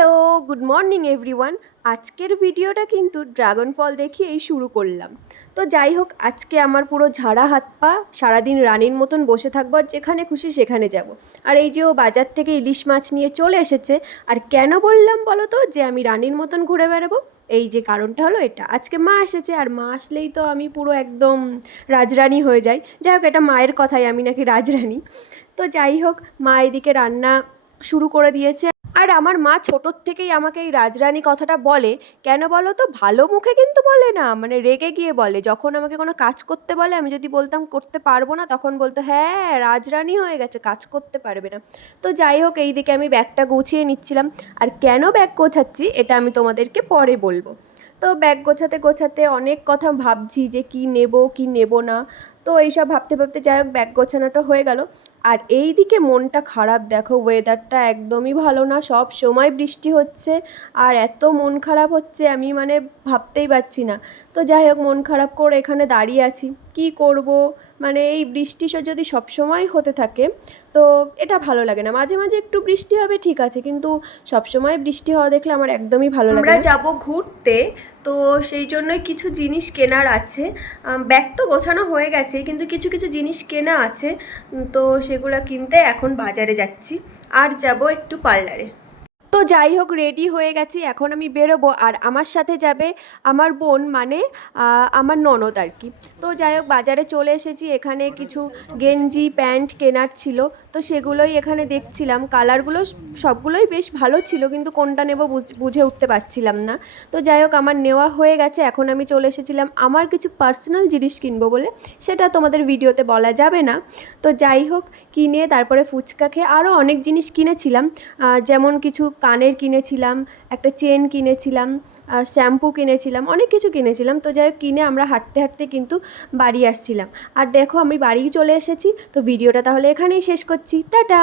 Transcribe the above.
Hello, good morning everyone. আজকের ভিডিওটা কিন্তু ড্রাগন ফল দেখিয়েই শুরু করলাম। তো যাই হোক, আজকে আমার পুরো ঝাড়া হাত পা সারাদিন রানীর মতন বসে থাকব আর যেখানে খুশি সেখানে যাব। আর এই যে ও বাজার থেকে ইলিশ মাছ নিয়ে চলে এসেছে, আর কেন বললাম বলো তো যে আমি রানীর মতন ঘুরে বেড়াবো? এই যে কারণটা হলো এটা। আজকে মা এসেছে, আর মা আসলেই তো আমি পুরো একদম রাজরানী হয়ে যাই। যাই হোক, এটা মায়ের কথাই, আমি নাকি রাজরানী। তো যাই হোক, মা এদিকে রান্না শুরু করে দিয়েছে। আর আমার মা ছোটোর থেকেই আমাকে এই রাজরানী কথাটা বলে, কেন বলো তো? ভালো মুখে কিন্তু বলে না মানে রেগে গিয়ে বলে। যখন আমাকে কোনো কাজ করতে বলে, আমি যদি বলতাম করতে পারব না, তখন বলতো হ্যাঁ রাজরানী হয়ে গেছে, কাজ করতে পারবে না। তো যাই হোক, এই দিকে আমি ব্যাগটা গুছিয়ে নিচ্ছিলাম। আর কেন ব্যাগ গোছাচ্ছি, এটা আমি তোমাদেরকে পরে বলব। তো ব্যাগ গোছাতে গোছাতে অনেক কথা ভাবছি যে কি নেব কি নেব না। তো এইসব ভাবতে ভাবতে যাই হোক ব্যাগ গোছানোটা হয়ে গেল। আর এই দিকে মনটা খারাপ দেখো ওয়েদারটা একদমই ভালো না সব সময় বৃষ্টি হচ্ছে। আর এত মন খারাপ হচ্ছে আমি মানে ভাবতেই পারছি না। তো যাই হোক মন খারাপ করে এখানে দাঁড়িয়ে আছি। কি করব? মানে এই বৃষ্টি সব যদি সব সময় হতে থাকে তো এটা ভালো লাগে না। মাঝে মাঝে একটু বৃষ্টি হবে ঠিক আছে। কিন্তু সব সময় বৃষ্টি হওয়া দেখলে আমার একদমই ভালো লাগে আমরা যাব ঘুরতে। তো সেই জন্যই কিছু জিনিস কেনার আছে। ব্যাগ তো গোছানো হয়ে গেছে, কিন্তু কিছু কিছু জিনিস কেনা আছে। তো সেগুলো কিনতে এখন বাজারে যাচ্ছি। আর যাব একটু পার্লারে। তো যাই হোক রেডি হয়ে গেছি, এখন আমি বেরোবো। আর আমার সাথে যাবে আমার বোন মানে আমার ননদ আর কি। তো যাই হোক, বাজারে চলে এসেছি। এখানে কিছু গেঞ্জি, প্যান্ট কেনার ছিল। তো সেগুলোই এখানে দেখছিলাম। কালারগুলো সবগুলোই বেশ ভালো ছিল, কিন্তু কোনটা নেব বুঝ- উঠতে পারছিলাম না। তো যাই হোক, আমার নেওয়া হয়ে গেছে। এখন আমি চলে এসেছিলাম আমার কিছু পার্সোনাল জিনিস কিনবো বলে। সেটা তোমাদের ভিডিওতে বলা যাবে না। তো যাই হোক, কিনে তারপরে ফুচকা খেয়ে আরও অনেক জিনিস কিনেছিলাম। যেমন কিছু কানের কিনেছিলাম, একটা চেন কিনেছিলাম শ্যাম্পু কিনেছিলাম, অনেক কিছু কিনেছিলাম। তো যাই হোক, কিনে আমরা হাঁটতে হাঁটতে কিন্তু বাড়ি আসছিলাম। আর দেখো, আমি বাড়ি চলে এসেছি। তো ভিডিওটা তাহলে এখানেই শেষ করছি। টাটা!